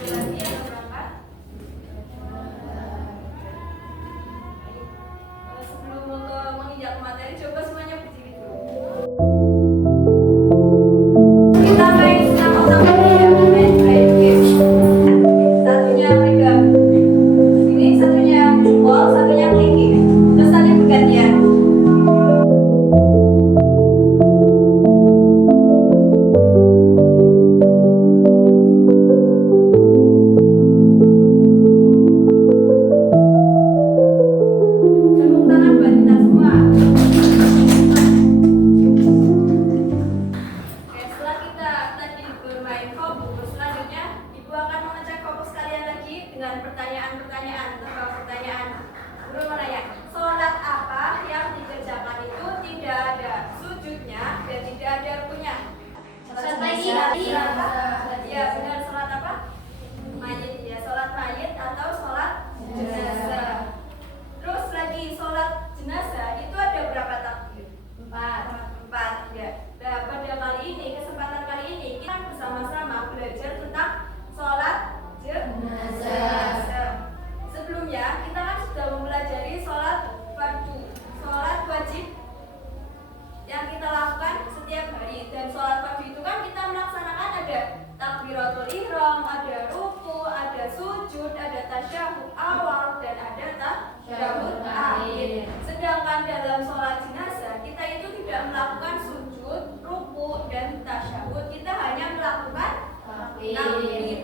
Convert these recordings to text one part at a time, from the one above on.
Ada lagi yang berangkat? Sebelum menginjak materi, coba semuanya berdiri dulu. Kita main sama-sama ya, main game. Satunya pegang ini, satunya jempol, satunya kelingking. Terus nanti bergantian. Tepuk tangan buat kita semua. Oke, setelah kita tadi bermain fokus, selanjutnya Ibu akan mengecek fokus kalian lagi dengan pertanyaan-pertanyaan. Tebak pertanyaan. Guru menanya, sholat apa yang dikerjakan itu tidak ada sujudnya dan tidak ada rukunya? Sholat mayit. Sholat apa? Ya, benar, sholat apa? Mayit ya, sholat mayit atau sholat jenazah. Terus lagi sholat jenazah itu ada berapa takbir? 4 ya. Nah, pada kali ini, kesempatan kali ini kita bersama-sama belajar tentang sholat jenazah. Sebelumnya kita kan sudah mempelajari sholat fardu, sholat wajib yang kita lakukan setiap hari. Dan sholat fardu itu kan kita melaksanakan ada takbiratul ihram, ada ruku, ada sujud, ada tasyahud awal dan ada tasyahud akhir. Sedangkan dalam sholat jenazah kita itu tidak melakukan sujud, ruku dan tasyahud. Kita hanya melakukan takbir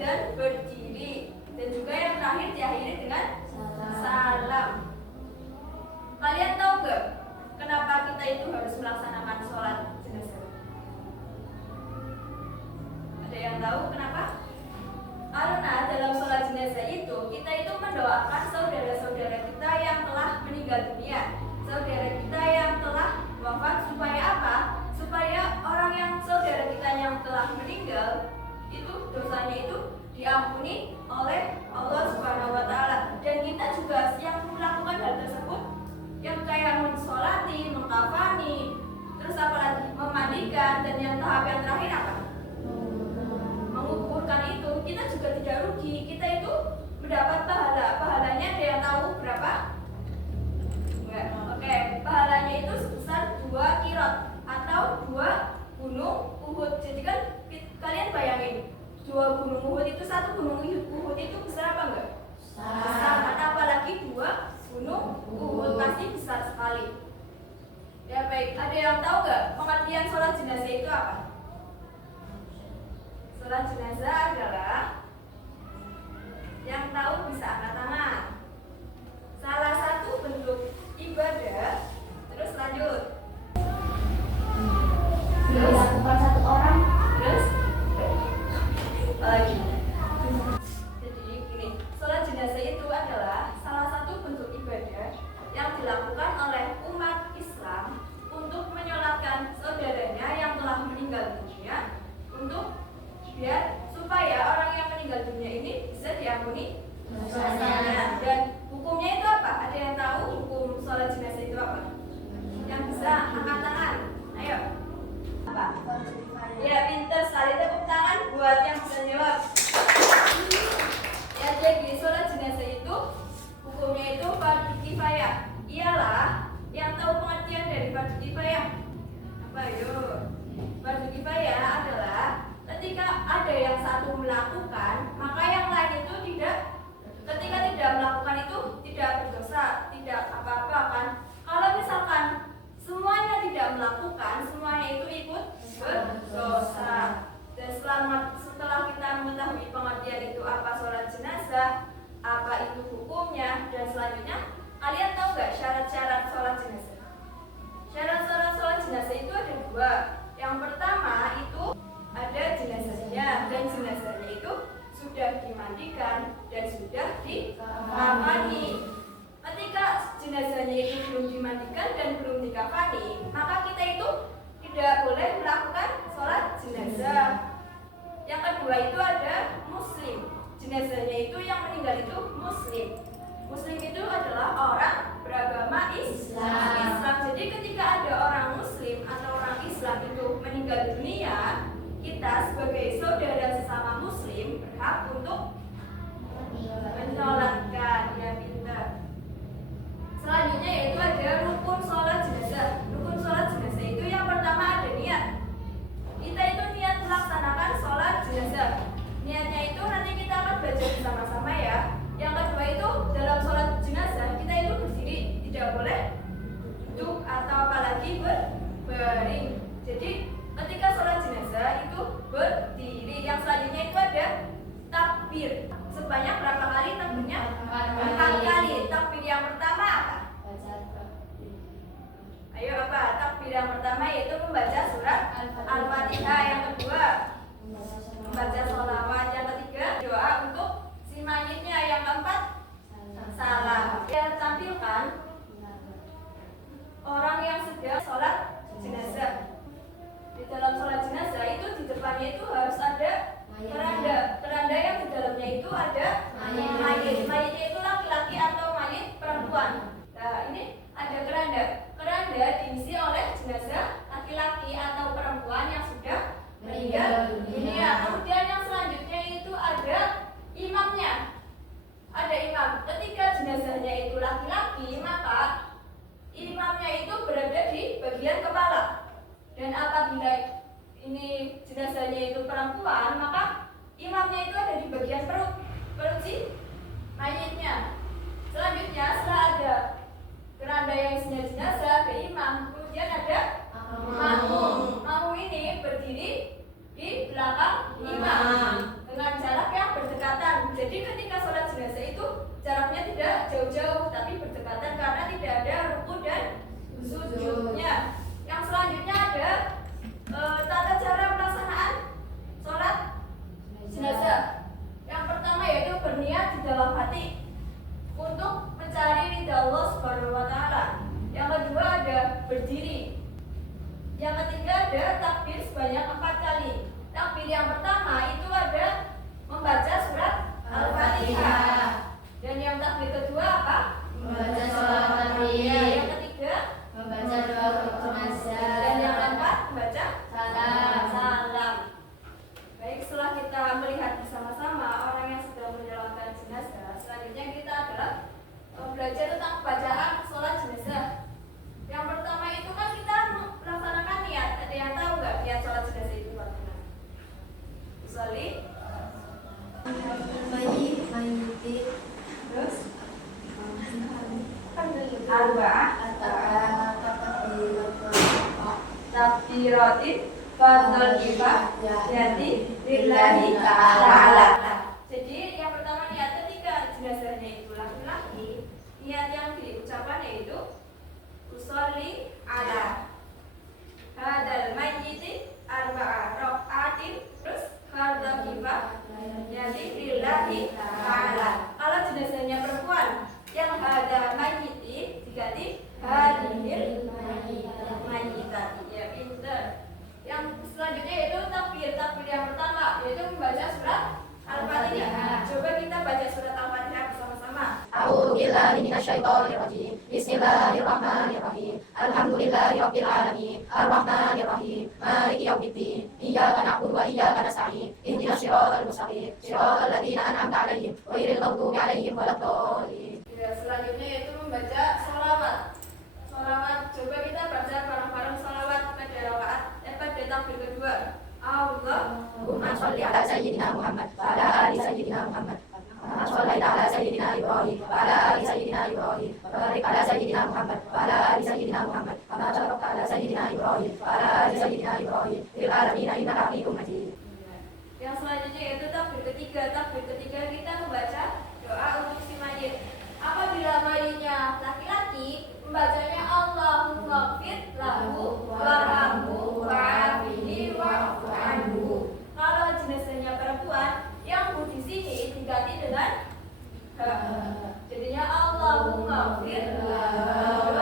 dan berdiri. Dan juga yang terakhir diakhiri dengan salam. Kalian tahu nggak kenapa kita itu harus melaksanakan sholat jenazah? Ada yang tahu kenapa? Karena dalam sholat jenazah itu kita itu mendoakan saudara-saudara kita yang telah meninggal dunia, saudara kita yang telah wafat, supaya apa? Supaya orang yang saudara kita yang telah meninggal itu dosanya itu diampuni oleh Allah Subhanahu wa taala. Dan kita juga yang melakukan hal tersebut, yang kayak mensolati, mengkafani, terus apalagi memandikan, dan yang tahap yang terakhir apa? Menguburkan itu, kita juga tidak rugi. Kita itu mendapat pahala. Pahalanya ada yang tahu berapa? Enggak. Oke, pahalanya itu sebesar 2 kirot atau 2 gunung Uhud. Jadi kan kalian bayangin, 2 gunung Uhud itu, 1 gunung Uhud itu besar apa enggak? Besar. Apalagi 2 gunung Uhud, pasti besar sekali. Ya baik, ada yang tahu nggak pengertian sholat jenazah itu apa? Sholat jenazah adalah, yang tahu bisa angkat tangan, salah satu bentuk ibadah. Terus lanjut. Dilakukan satu orang. Terus lagi. Jadi gini, sholat jenazah itu adalah salah satu bentuk ibadah yang dilakukan oleh umat Islam untuk menyolatkan saudaranya yang telah meninggal dunia, untuk biar supaya orang yang meninggal dunia ini bisa diampuni dosanya. Dan hukumnya itu apa? Ada yang tahu hukum sholat jenazah itu apa? Yang bisa angkat tangan. Ayo. Apa? Ya, pintar sekali, tepuk tangan buat yang bisa jawab. Ya, jadi sholat jenazah itu hukumnya itu fardu kifayah. Ialah yang tahu pengertian dari fardu kifayah apa? Yuk. Fardu kifayah adalah ketika ada yang satu melakukan, maka yang lain itu tidak. Ketika tidak melakukan itu tidak berdosa, tidak apa-apa kan? Kalau misalkan semuanya tidak melakukan, semuanya itu ikut berdosa. Dan setelah kita mengetahui pengertian itu apa sholat jenazah, apa itu hukumnya, dan selanjutnya kalian tahu nggak syarat-syarat sholat jenazah? Syarat-syarat sholat jenazah itu ada 2. Yang pertama itu ada jenazahnya, dan jenazahnya itu sudah dimandikan dan sudah dikafani. Ketika jenazahnya itu belum dimandikan dan belum dikafani, maka kita itu tidak boleh melakukan sholat jenazah. Yang kedua itu ada muslim. Jenazahnya itu yang meninggal itu muslim. Muslim itu adalah orang beragama Islam. Jadi ketika ada orang muslim atau orang Islam itu meninggal dunia, kita sebagai saudara sesama muslim berhak untuk takbir. Sebanyak berapa kali takbirnya? 4 kali. Takbir yang pertama apa? Ayo apa? Takbir yang pertama yaitu membaca surat Al-Fatihah. Yang kedua membaca sholawat. Yang ketiga doa untuk si mayitnya. Yang keempat salam. Yang tampilkan orang yang sedang sholat jenazah. Di dalam sholat jenazah itu di depannya itu harus ada keranda. Keranda yang di dalamnya itu ada mayit. Mayitnya itu laki-laki atau mayit perempuan. Nah ini ada keranda. Keranda diisi oleh jenazah laki-laki atau perempuan yang sudah meninggal dunia. Kemudian yang selanjutnya itu ada imamnya. Ada imam. Ketika jenazahnya itu laki-laki, maka imamnya itu berada di bagian kepala. Dan apabila ini jenazahnya itu perempuan, maka imamnya itu ada di bagian perut si mayitnya. Selanjutnya setelah ada keranda yang isinya jenazah, ada imam, kemudian ada makmum. Makmum ini berdiri di belakang imam dengan jarak yang berdekatan. Jadi ketika sholat jenazah itu jaraknya tidak jauh-jauh, tapi berdekatan karena tidak ada ruku dan sujudnya. Yang selanjutnya ada tata cara pelaksanaan sholat jenazah. Yang pertama yaitu berniat di dalam hati untuk mencari ridha Allah Subhanahu wa taala. Yang kedua ada berdiri. Yang ketiga ada takbir sebanyak 4 kali. Takbir yang pertama itu ada membaca surat Al-Fatihah. Dan yang takbir kedua apa? Membaca sholat tarawih. Yang ketiga Membaca doa untuk jenazah. dan yang keempat membaca Salam. Baik, setelah kita melihat bersama-sama orang yang sedang menjalankan jenazah, selanjutnya kita adalah belajar tentang bacaan sholat jenazah. Yang pertama itu kan kita melaksanakan niat. Ada yang tahu nggak niat sholat jenazah itu bagaimana? Usolli. Terus arba'ah takbiratin fardhul kifayati lillahi ta'ala. Jadi yang pertama niat ketika jenazahnya itu laki-laki, niat yang diucapkan yaitu usolli ala hadal mayyiti arba'a raka'atin, terus fardhul kifayati lillahi ta'ala. Kalau jenazahnya perempuan, yang hadal mayyiti diganti hadhil mayyitati. Ya pinter. Yang selanjutnya yaitu takbir. Takbir yang pertama yaitu membaca surat Al-Fatihah. Coba kita baca surat Al-Fatihah bersama-sama. A'udzu billahi minasyaitonir rajim. Bismillahirrahmanirrahim. Alhamdulillahirabbil alamin. Arrahmanir rahim. Maliki yaumiddin. Iyyaka na'budu wa iyyaka nasta'in. Ihdinas shiratal mustaqim. Shiratal ladzina an'amta 'alaihim ghairil maghdubi 'alaihim waladdallin. Ya, selanjutnya yaitu membaca sholawat. Sholawat. Coba kita baca bareng-bareng sholawat pada rakaat pada takbir kedua. Allahumma sholli ala sayyidina Muhammad wa ala ali sayyidina Muhammad. Kama shallaita ala sayyidina Ibrahim wa ala ali sayyidina Ibrahim. Wa barik ala sayyidina Muhammad wa ala ali sayyidina Muhammad. Kama barakta ala sayyidina Ibrahim wa ala ali sayyidina Ibrahim fil alamin innaka Hamidum Majid. Yang selanjutnya yaitu takbir ketiga. Takbir ketiga kita membaca doa untuk si mayit. Apabila mayitnya laki-laki, membacanya Allahumma fir lahu warhamhu wa'afihi wa'fu anhu. Kalau jenazahnya perempuan, yang bu di sini diganti dengan ha. Jadinya Allahumma fir lahu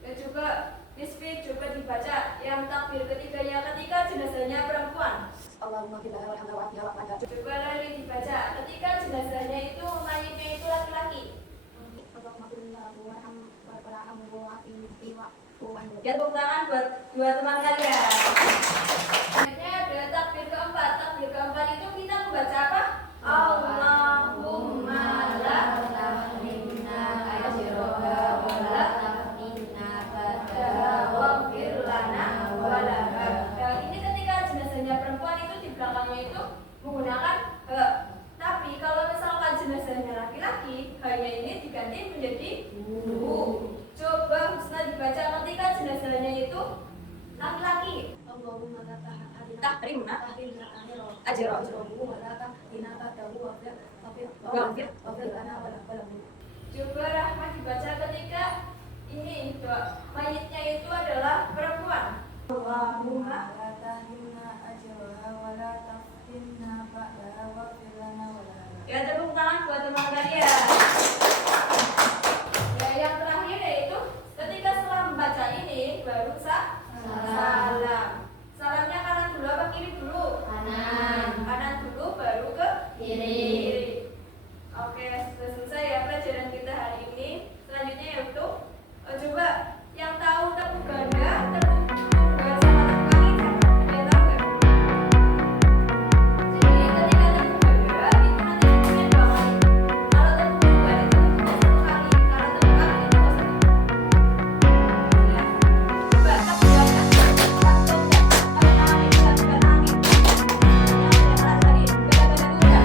dan juga nisfi coba dibaca yang takbir ketiganya ketika jenazahnya perempuan. Allahumma fil arhamna wa afiya wa qadha. Coba lagi dibaca ketika jenazahnya itu mayitnya itu laki-laki. Allahumma fil arhamna wa arhamna wa afiya wa qadha. Ya, tepuk tangan buat dua teman kalian. Selanjutnya ada takbir keempat. Takbir keempat itu kita membaca apa? Allahumma la tahrimna ajroha wa la tahrimna ba'daha waghfir lana wa laha. Nah, ini ketika jenazahnya perempuan itu di belakangnya itu menggunakan he. Tapi kalau misalkan jenazahnya laki-laki, hanya ini diganti menjadi hu. Coba Husna dibaca ketika jenazahnya itu ajromu walaka inaka dawu wafir wafir lana walahu. Coba Rahmat dibaca ketika ini doa mayitnya itu adalah perempuan. Allahumma la tahrimna ajraha wa la taftinna ba'daha waghfir lana wa laha. Ya, tepuk tangan buat teman kalian. Ya, yang terakhir yaitu ketika setelah membaca ini baru salam. Salamnya kanan dulu apa kiri dulu? Kanan dulu baru ke kiri. Oke, sudah selesai ya pelajaran kita hari ini. Selanjutnya yaitu coba yang tahu tepuk ganda, tepuk tunggal sama tepuk kaki siapa? Ada yang tahu nggak? Jadi ketika tepuk ganda itu nanti hitungnya 2 kali. Kalau tepuk tunggal itu hitungnya 1 kali. Kalau tepuk kaki itu 1. Ya. Coba tepuk ganda, tepuk tangan, bukan angin. Yang keras tadi, ganda-ganda dulu ya.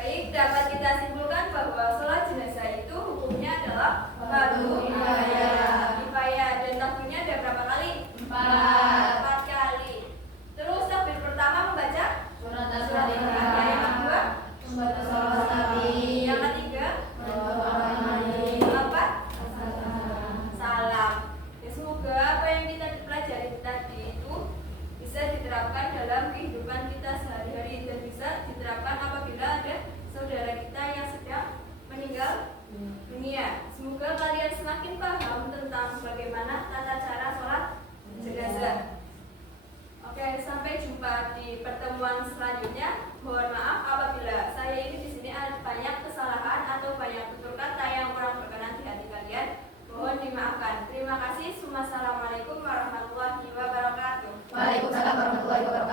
Baik, dapat kita simpulkan bahwa sholat jenazah itu hukumnya adalah fardu kifayah dan takbirnya ada berapa kali? 4 kali. Terus takbir pertama membaca Surat surat Al-Fatihah, yang kedua, yang ketiga, apa? Salam. Ya, semoga apa yang kita pelajari tadi itu bisa diterapkan dalam kehidupan kita sehari-hari dan bisa diterapkan apabila ada saudara kita yang sedang meninggal dunia. Semoga kalian semakin paham tentang bagaimana tata cara sholat jenazah. Oke, sampai jumpa di pertemuan selanjutnya. Mohon maaf apabila saya ini di sini ada banyak kesalahan atau banyak tutur kata yang kurang berkenan di hati kalian. Mohon dimaafkan. Terima kasih. Wassalamualaikum warahmatullahi wabarakatuh. Waalaikumsalam warahmatullahi wabarakatuh.